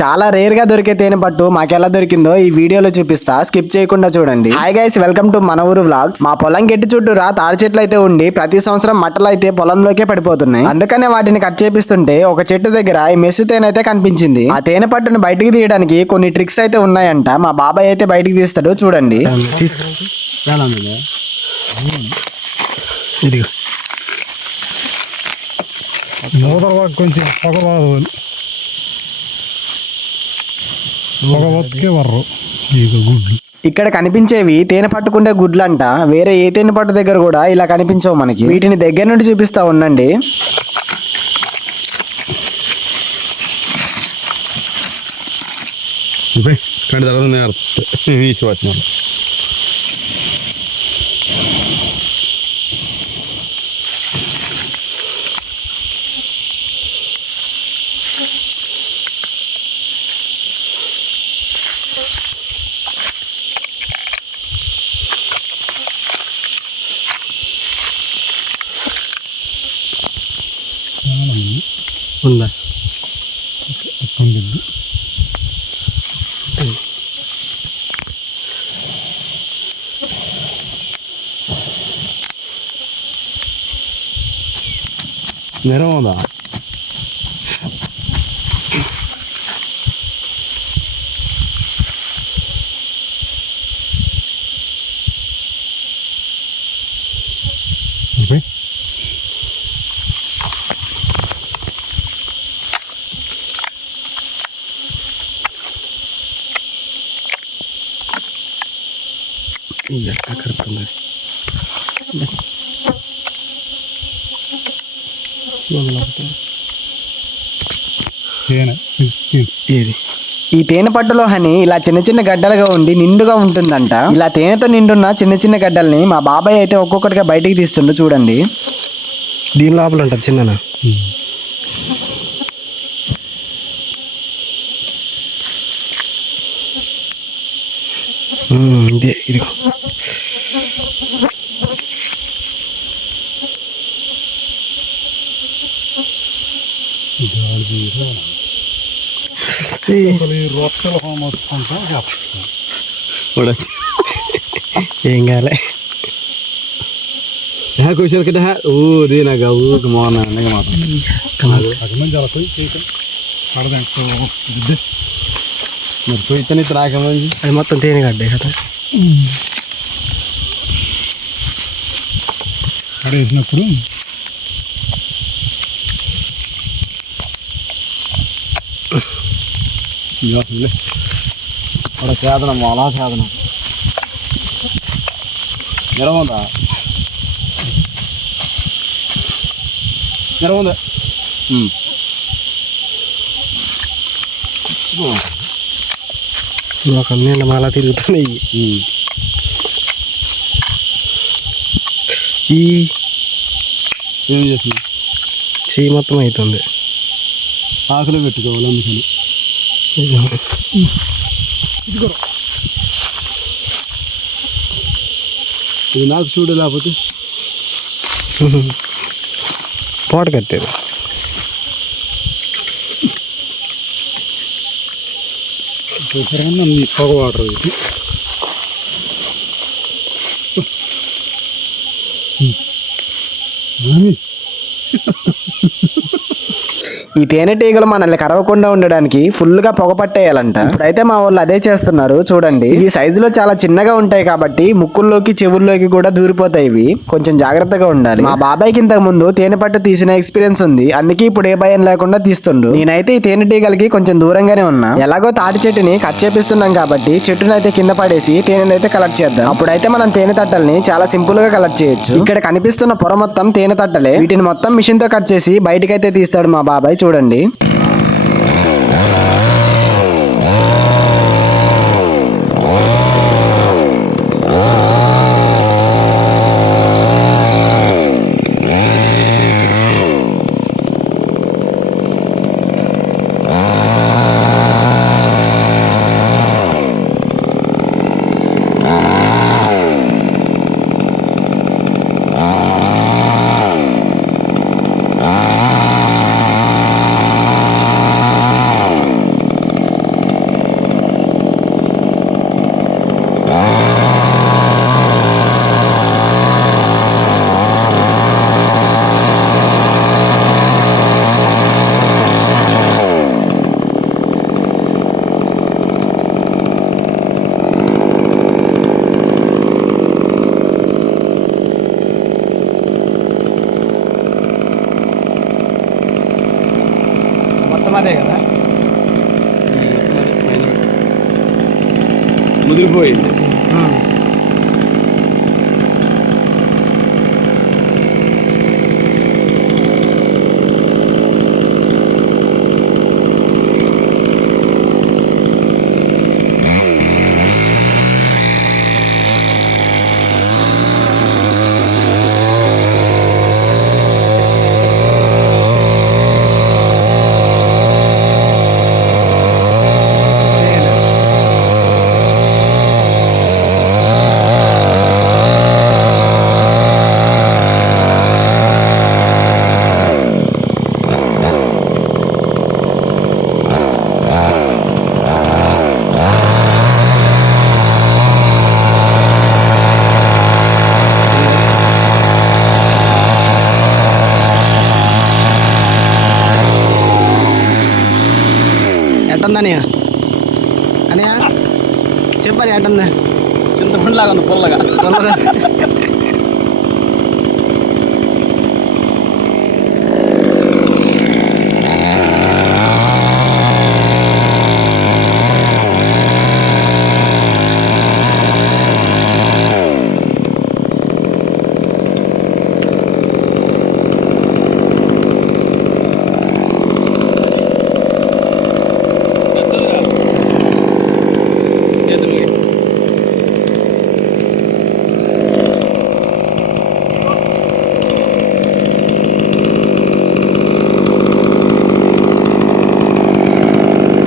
చాలా రేర్ గా దొరికే తేనె పట్టు మాకెలా దొరికిందో ఈ వీడియోలో చూపిస్తా, స్కిప్ చేయకుండా చూడండి. హాయ్ గైస్, వెల్కమ్ టు మన ఊరు వ్లాగ్స్. మా పొలం గెట్టి చుట్టూరా తాడి చెట్లు అయితే ఉండి ప్రతి సంవత్సరం మట్టలు అయితే పొలంలోకే పడిపోతున్నాయి. అందుకనే వాటిని కట్ చేపిస్తుంటే ఒక చెట్టు దగ్గర ఈ మెస్సు తేనె అయితే కనిపించింది. ఆ తేనె పట్టును బయటికి తీయడానికి కొన్ని ట్రిక్స్ అయితే ఉన్నాయంట. మా బాబాయ్ అయితే బయటికి తీస్తాడు, చూడండి. ఇదిగో కొంచెం వర్రు గుడ్లు ఇక్కడ కనిపించేవి తేనె పట్టుకుండే గుడ్లంట. వేరే ఏ తేనె పట్టు దగ్గర కూడా ఇలా కనిపించవు మనకి. వీటిని దగ్గర నుండి చూపిస్తా ఉండండి. ఉందా నిరం ఉందా? ఎట్లా కడుతుంది ఏది ఈ తేనె పట్టులో హని ఇలా చిన్న చిన్న గడ్డలుగా ఉండి నిండుగా ఉంటుందంట. ఇలా తేనెతో నిండున్న చిన్న చిన్న గడ్డల్ని మా బాబాయ్ అయితే ఒక్కొక్కటిగా బయటికి తీస్తుండు, చూడండి. దీని లోపల ఉంటుంది చిన్న ఇదే ఇదిగో ఏం కాలే క్వశ్చన్ కదా ఊది నాకు ఊరికి మోన మరి పోయితేనే రాకమంది అది మొత్తం తేనె గడ్డే కదా. వేసినప్పుడు అక్కడ చేదనం అలా చేదనం నిరవందా నిరవందా ఒక నీళ్ళ మాలా తిరుగుతున్నాయి. ఏం చేస్తుంది? చెయ్యి మొత్తం అవుతుంది. ఆకులు పెట్టుకోవాలి అందుకని. ఇది నాకు చూడు, లేకపోతే పోట కట్టేది. పొగ వాటర్ ఇది. ఈ తేనెటీగలు మనల్ని కరవకుండా ఉండడానికి ఫుల్ గా పొగ పట్టేయాలంట. ఇప్పుడైతే మా వాళ్ళు అదే చేస్తున్నారు, చూడండి. ఇవి సైజులో చాలా చిన్నగా ఉంటాయి కాబట్టి ముక్కుల్లోకి చెవుల్లోకి కూడా దూరిపోతాయి. ఇవి కొంచెం జాగ్రత్తగా ఉండాలి. మా బాబాయ్కి ఇంతకు ముందు తేనె పట్టు తీసిన ఎక్స్పీరియన్స్ ఉంది, అందుకే ఇప్పుడు ఏ భయం లేకుండా తీస్తుండు. నేనైతే ఈ తేనెటీగలకి కొంచెం దూరంగానే ఉన్నా. ఎలాగో తాటి చెట్టుని కట్ చేపిస్తున్నాం కాబట్టి చెట్టుని అయితే కింద పడేసి తేనెని అయితే కలెక్ట్ చేద్దాం. అప్పుడైతే మనం తేనె తట్టల్ని చాలా సింపుల్ గా కలెక్ట్ చేయొచ్చు. ఇక్కడ కనిపిస్తున్న పొర మొత్తం తేనె తట్టలే. వీటిని మొత్తం మిషన్ తో కట్ చేసి బయటకైతే తీస్తాడు మా బాబాయ్, చూడండి. ముదిరిపోయింది. ఎట్టుందని అని చెప్పని ఎట్టుంది? చింతపండులాగా ఉంది పుల్లగా.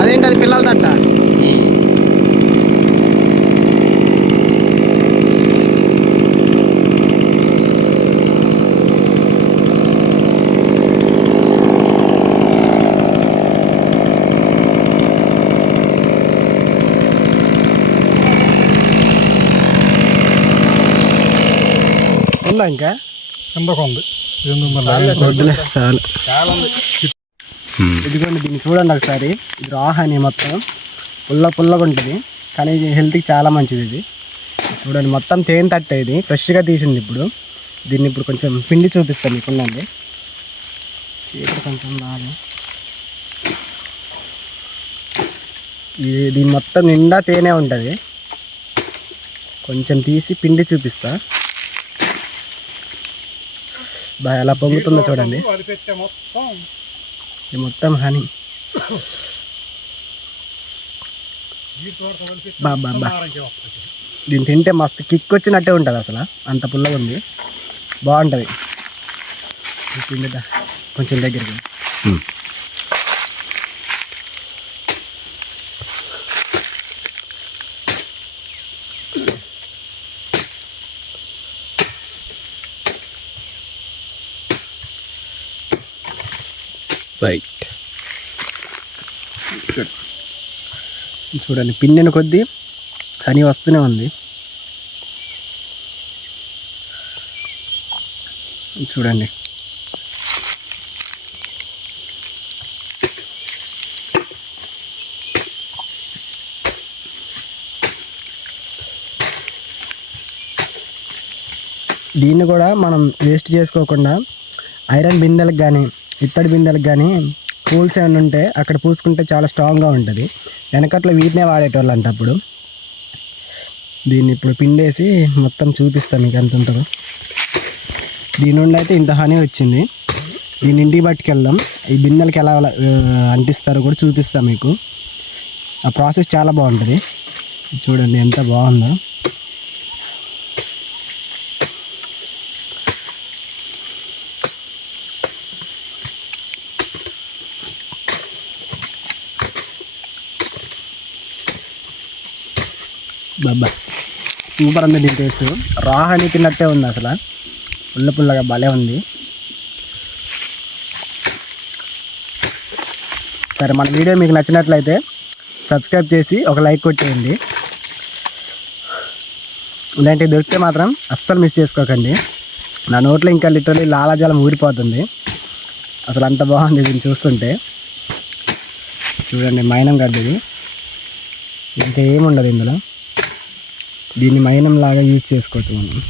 అదేంటి అది పిల్లల తట్ట? ఉందా ఇంకా? కిందకు ఉంది. వద్దులే చాలు. చాలా ఉంది. ఇదిగోండి దీన్ని చూడండి ఒకసారి. ఇది రాహని మొత్తం పుల్లగా ఉంటుంది, కానీ ఇది హెల్త్కి చాలా మంచిది. ఇది చూడండి మొత్తం తేనె తట్టే, ఇది ఫ్రెష్గా తీసింది. ఇప్పుడు దీన్ని ఇప్పుడు కొంచెం పిండి చూపిస్తాను మీకు. ఉండండి, చీకటి కొంచెం బాగా. దీని మొత్తం నిండా తేనె ఉంటుంది. కొంచెం తీసి పిండి చూపిస్తా. బాగా ఎలా పొంగుతుందో చూడండి. ఇది మొత్తం హనీ. బాబా దీన్ని తింటే మస్తు కిక్ వచ్చినట్టే ఉంటుంది. అసలు అంత పుల్లగా ఉంది, బాగుంటుంది. పిండిదా కొంచెం దగ్గరికి. రైట్. చూడండి పిండిన కొద్దీ హనీ వస్తూనే ఉంది. చూడండి దీన్ని కూడా మనం వేస్ట్ చేసుకోకుండా ఐరన్ బిందెలకు కానీ ఇత్తడి బిందెలకు కానీ హోల్స్ ఏమైనా ఉంటే అక్కడ పూసుకుంటే చాలా స్ట్రాంగ్గా ఉంటుంది. వెనకట్లో వీటినే వాడేటోళ్ళు అంట. అప్పుడు దీన్ని ఇప్పుడు పిండేసి మొత్తం చూపిస్తాను మీకు ఎంత ఉంటుందో. దీని నుండి అయితే ఇంత హనీ వచ్చింది. దీన్ని ఇంటికి పట్టుకెళ్దాం. ఈ బిందెలకి ఎలా అంటిస్తారో కూడా చూపిస్తాను మీకు. ఆ ప్రాసెస్ చాలా బాగుంటుంది. చూడండి ఎంత బాగుందో. బాబా సూపర్ ఉంది దీని టేస్ట్. రా హనీ తిన్నట్టే ఉంది. అసలు పుల్లగా భలే ఉంది. సరే, మన వీడియో మీకు నచ్చినట్లయితే సబ్స్క్రైబ్ చేసి ఒక లైక్ కొట్టేయండి. ఇలాంటివి దొరికితే మాత్రం అస్సలు మిస్ చేసుకోకండి. నా నోట్లో ఇంకా లిటరలీ లాలాజలం ఊరిపోతుంది. అసలు అంత బాగుంది దీన్ని చూస్తుంటే. చూడండి మైనం గడ్డది, ఇంకా ఏముండదు ఇందులో. దీన్ని మైనం లాగా యూజ్ చేసుకోవచ్చు మనం.